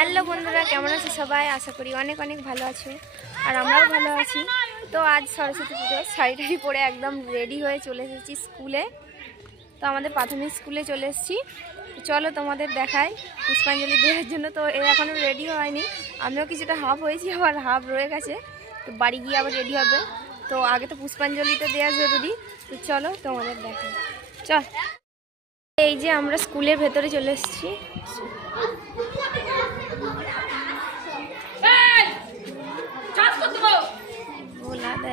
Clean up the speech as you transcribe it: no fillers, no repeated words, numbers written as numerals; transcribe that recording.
Hello বন্ধুরা, কেমন আছো সবাই? আশা করি অনেক অনেক ভালো আছো, আর আমরাও ভালো আছি। তো আজ সরস্বতী পুজো, শাড়ি টাড়ি পরে একদম রেডি হয়ে চলে এসেছি স্কুলে। তো আমাদের প্রাথমিক স্কুলে চলে এসেছি। চলো তোমাদের দেখাই পুষ্পাঞ্জলি দেওয়ার জন্য। তো এর এখনও রেডি হয়নি, আমিও কিছুটা হাফ হয়েছি, আবার হাফ রয়ে গেছে। তো বাড়ি গিয়ে আবার রেডি হবে। তো আগে তো পুষ্পাঞ্জলিটা দেওয়া জরুরি। তো চলো তোমাদের দেখাই, চল। এই যে আমরা স্কুলের ভেতরে চলে এসেছি। बोला दे